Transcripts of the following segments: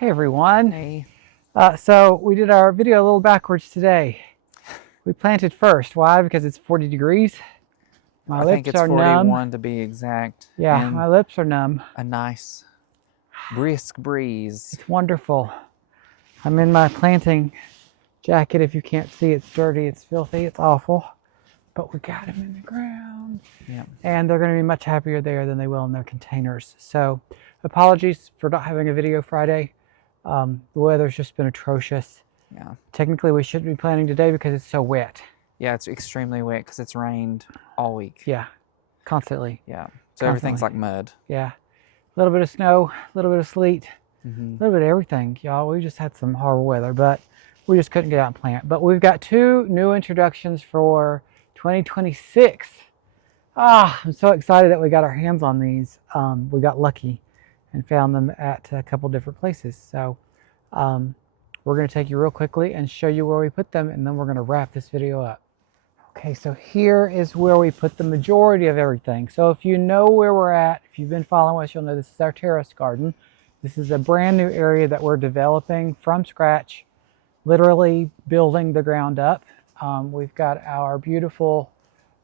Hey everyone. Hey. So we did our video a little backwards today. We planted first. Why? Because it's 40 degrees. My I think lips it's are numb. 41 to be exact. Yeah, and my lips are numb. a nice brisk breeze. It's wonderful. I'm in my planting jacket. If you can't see, it's dirty, it's filthy, it's awful. But we got them in the ground. Yeah. And they're going to be much happier there than they will in their containers. So apologies for not having a video Friday. The weather's just been atrocious. Yeah. Technically, we shouldn't be planting today because it's so wet. Yeah, it's extremely wet because it's rained all week. Yeah, constantly. Yeah. So everything's like mud. Yeah. A little bit of snow, a little bit of sleet, a Mm-hmm. little bit of everything, y'all. We just had some horrible weather, but we just couldn't get out and plant. But we've got 2 new introductions for 2026. I'm so excited that we got our hands on these. We got lucky and found them at a couple different places. So we're going to take you real quickly and show you where we put them, and then we're going to wrap this video up. Okay, so here is where we put the majority of everything. So if you know where we're at, if you've been following us, you'll know this is our terrace garden. This is a brand new area that we're developing from scratch, literally building the ground up. We've got our beautiful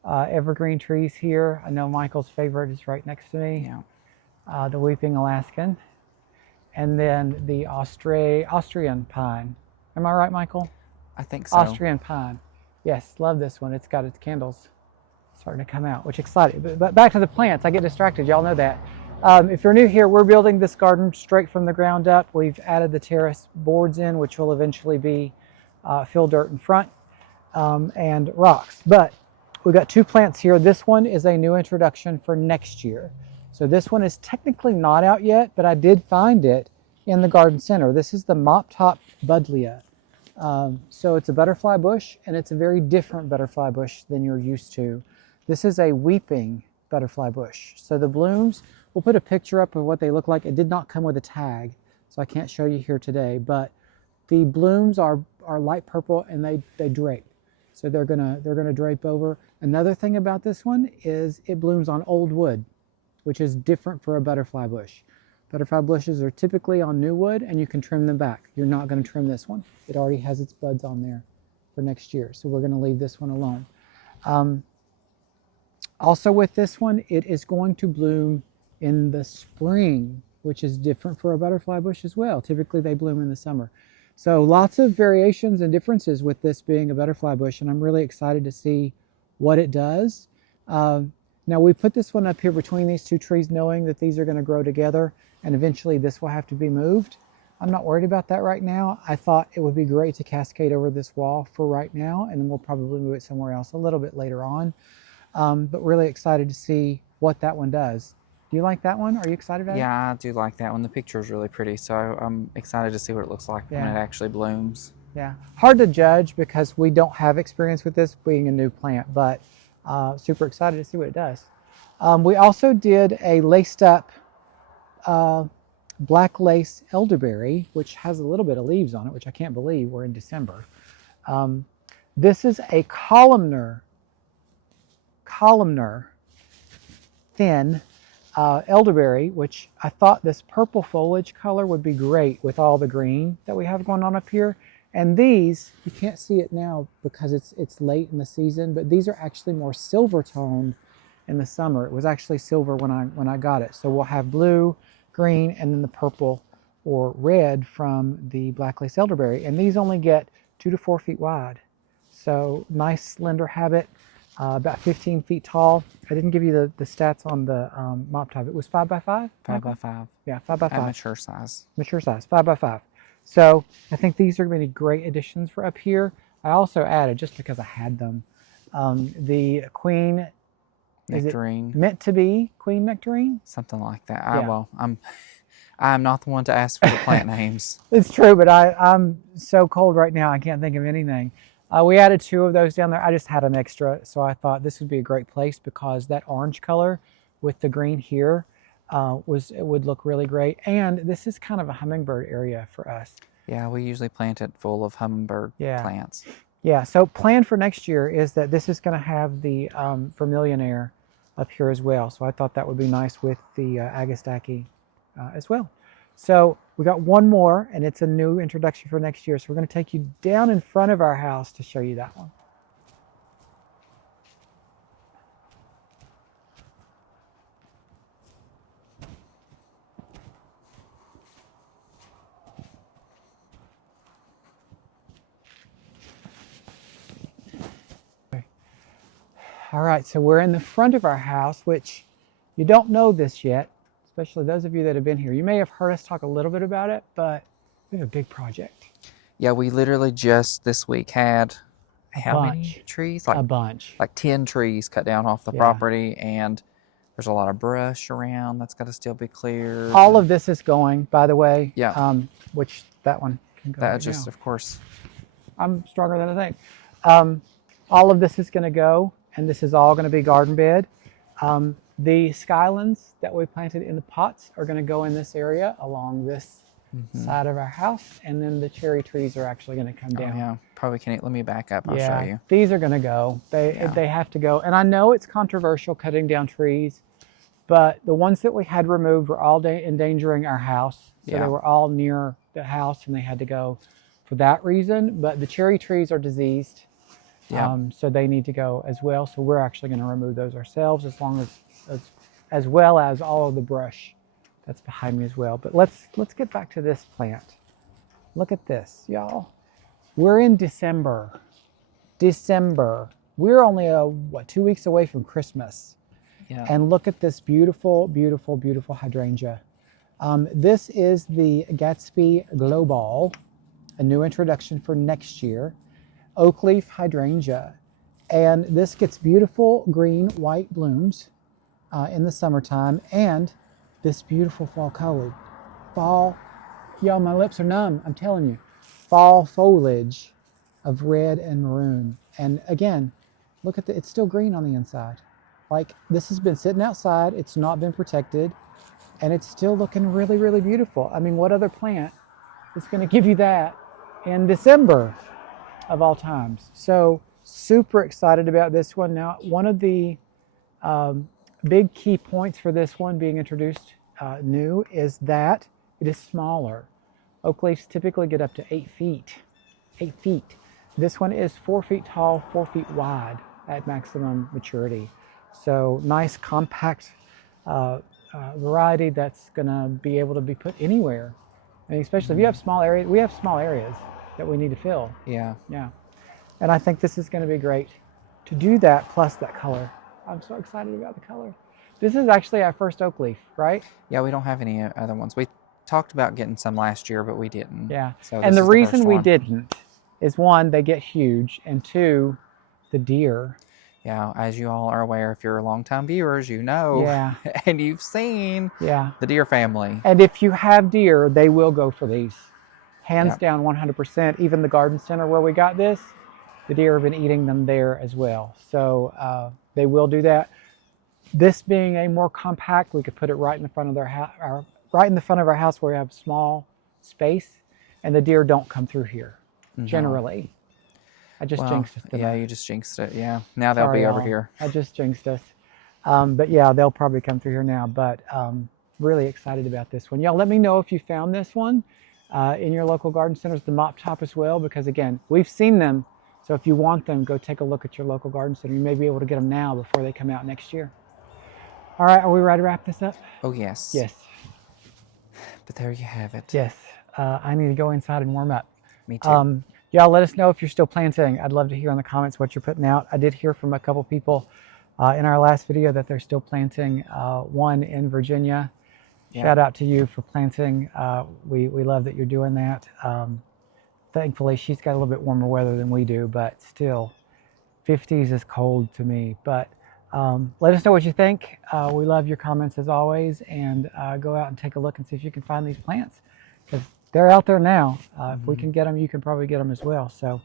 evergreen trees here. I know Michael's favorite is right next to me. Yeah. The weeping Alaskan. And then the Austrian pine. Am I right, Michael? I think so. Austrian pine. Yes, love this one. It's got its candles starting to come out, which excited. But back to the plants. I get distracted. Y'all know that. If you're new here, we're building this garden straight from the ground up. We've added the terrace boards in, which will eventually be fill dirt in front and rocks. But we've got 2 plants here. This one is a new introduction for next year. So this one is technically not out yet, but I did find it in the garden center. This is the Mop Top Butterfly. So it's a butterfly bush, and it's a very different butterfly bush than you're used to. This is a weeping butterfly bush. So the blooms, we'll put a picture up of what they look like. It did not come with a tag, so I can't show you here today, but the blooms are light purple and they drape. So they're gonna drape over. Another thing about this one is it blooms on old wood, which is different for a butterfly bush. Butterfly bushes are typically on new wood, and you can trim them back. You're not going to trim this one. It already has its buds on there for next year, so we're going to leave this one alone. Also with this one, it is going to bloom in the spring, which is different for a butterfly bush as well. Typically they bloom in the summer. So lots of variations and differences with this being a butterfly bush, and I'm really excited to see what it does. Now we put this one up here between these 2 trees knowing that these are going to grow together and eventually this will have to be moved. I'm not worried about that right now. I thought it would be great to cascade over this wall for right now, and then we'll probably move it somewhere else a little bit later on. But really excited to see what that one does. Do you like that one? Are you excited about it? Yeah, I do like that one. The picture is really pretty, so I'm excited to see what it looks like when it actually blooms. Yeah, hard to judge because we don't have experience with this being a new plant, but super excited to see what it does. We also did a laced up black lace elderberry, which has a little bit of leaves on it, which I can't believe we're in December. This is a columnar thin elderberry, which I thought this purple foliage color would be great with all the green that we have going on up here. And these, you can't see it now because it's late in the season, but these are actually more silver toned in the summer. It was actually silver when I got it. So we'll have blue, green, and then the purple or red from the black lace elderberry. And these only get 2 to 4 feet wide. So nice slender habit, about 15 feet tall. I didn't give you the stats on the Mop Top. It was 5 by 5? 5 by 5. Yeah, 5 by 5. Mature size. Mature size, 5 by 5. So I think these are going to be great additions for up here. I also added, just because I had them, the Queen Nectarine. Is it meant to be Queen Nectarine? Something like that. Yeah. Well, I'm not the one to ask for the plant names. It's true, but I'm so cold right now I can't think of anything. We added 2 of those down there. I just had an extra, so I thought this would be a great place because that orange color with the green here it would look really great. And this is kind of a hummingbird area for us. Yeah, we usually plant it full of hummingbird plants. Yeah, so plan for next year is that this is going to have the vermilion air up here as well. So I thought that would be nice with the agastache as well. So We got one more, and it's a new introduction for next year. So we're going to take you down in front of our house to show you that one. All right, so we're in the front of our house, which you don't know this yet, especially those of you that have been here. You may have heard us talk a little bit about it, but we have a big project. Yeah, we literally just this week had how bunch. many trees? A bunch. Like 10 trees cut down off the property, and there's a lot of brush around that's got to still be cleared. All of this is going, by the way. Yeah. Which that one can go. That right just, now. of course. I'm stronger than I think. All of this is going to go, and this is all going to be garden bed. The skylands that we planted in the pots are going to go in this area along this side of our house, and then the cherry trees are actually going to come down. Oh, yeah, probably can't. Let me back up. I'll show you. These are going to go. They have to go. And I know it's controversial cutting down trees, but the ones that we had removed were all endangering our house. So they were all near the house, and they had to go for that reason. But the cherry trees are diseased, so they need to go as well. So we're actually going to remove those ourselves, as well as all of the brush that's behind me as well. But let's get back to this plant. Look at this, y'all. We're in December. We're only 2 weeks away from Christmas. Yeah. And look at this beautiful, beautiful, beautiful hydrangea. This is the Gatsby Glow Ball, a new introduction for next year. Oak leaf hydrangea. And this gets beautiful green, white blooms in the summertime, and this beautiful fall color. Y'all, my lips are numb, I'm telling you. Fall foliage of red and maroon. And again, look at it's still green on the inside. Like, this has been sitting outside, it's not been protected, and it's still looking really, really beautiful. I mean, what other plant is going to give you that in December of all times? So super excited about this one. Now, one of the big key points for this one being introduced new is that it is smaller. Oak leaves typically get up to 8 feet. 8 feet. This one is 4 feet tall, 4 feet wide at maximum maturity. So nice compact variety that's going to be able to be put anywhere. I mean, especially if you have small areas. We have small areas that we need to fill. Yeah. Yeah. And I think this is going to be great to do that, plus that color. I'm so excited about the color. This is actually our first oak leaf, right? Yeah, we don't have any other ones. We talked about getting some last year, but we didn't. Yeah. So and the reason we didn't is, one, they get huge, and two, the deer. Yeah, as you all are aware, if you're longtime viewers, you know, and you've seen the deer family. And if you have deer, they will go for these. Hands down, 100%. Even the garden center where we got this, the deer have been eating them there as well. So they will do that. This being a more compact, we could put it right in the front of their house, right in the front of our house where we have small space, and the deer don't come through here generally. I just jinxed us. Yeah, you just jinxed it. Yeah, now they'll be over here. I just jinxed us. But yeah, they'll probably come through here now. But really excited about this one. Y'all, let me know if you found this one in your local garden centers, the Mop Top as well, because again, we've seen them. So if you want them, go take a look at your local garden center. You may be able to get them now before they come out next year. All right, are we ready to wrap this up? Oh, yes. Yes. But there you have it. Yes. I need to go inside and warm up. Me too. Y'all let us know if you're still planting. I'd love to hear in the comments what you're putting out. I did hear from a couple people in our last video that they're still planting. One in Virginia. Yeah. Shout out to you for planting. We love that you're doing that. Thankfully, she's got a little bit warmer weather than we do, but still, 50s is cold to me. But let us know what you think. We love your comments as always, and go out and take a look and see if you can find these plants, because they're out there now. If we can get them, you can probably get them as well. So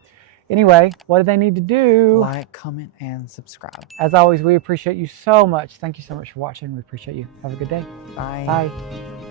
anyway, what do they need to do? Like, comment, and subscribe. As always, we appreciate you so much. Thank you so much for watching. We appreciate you. Have a good day. Bye. Bye.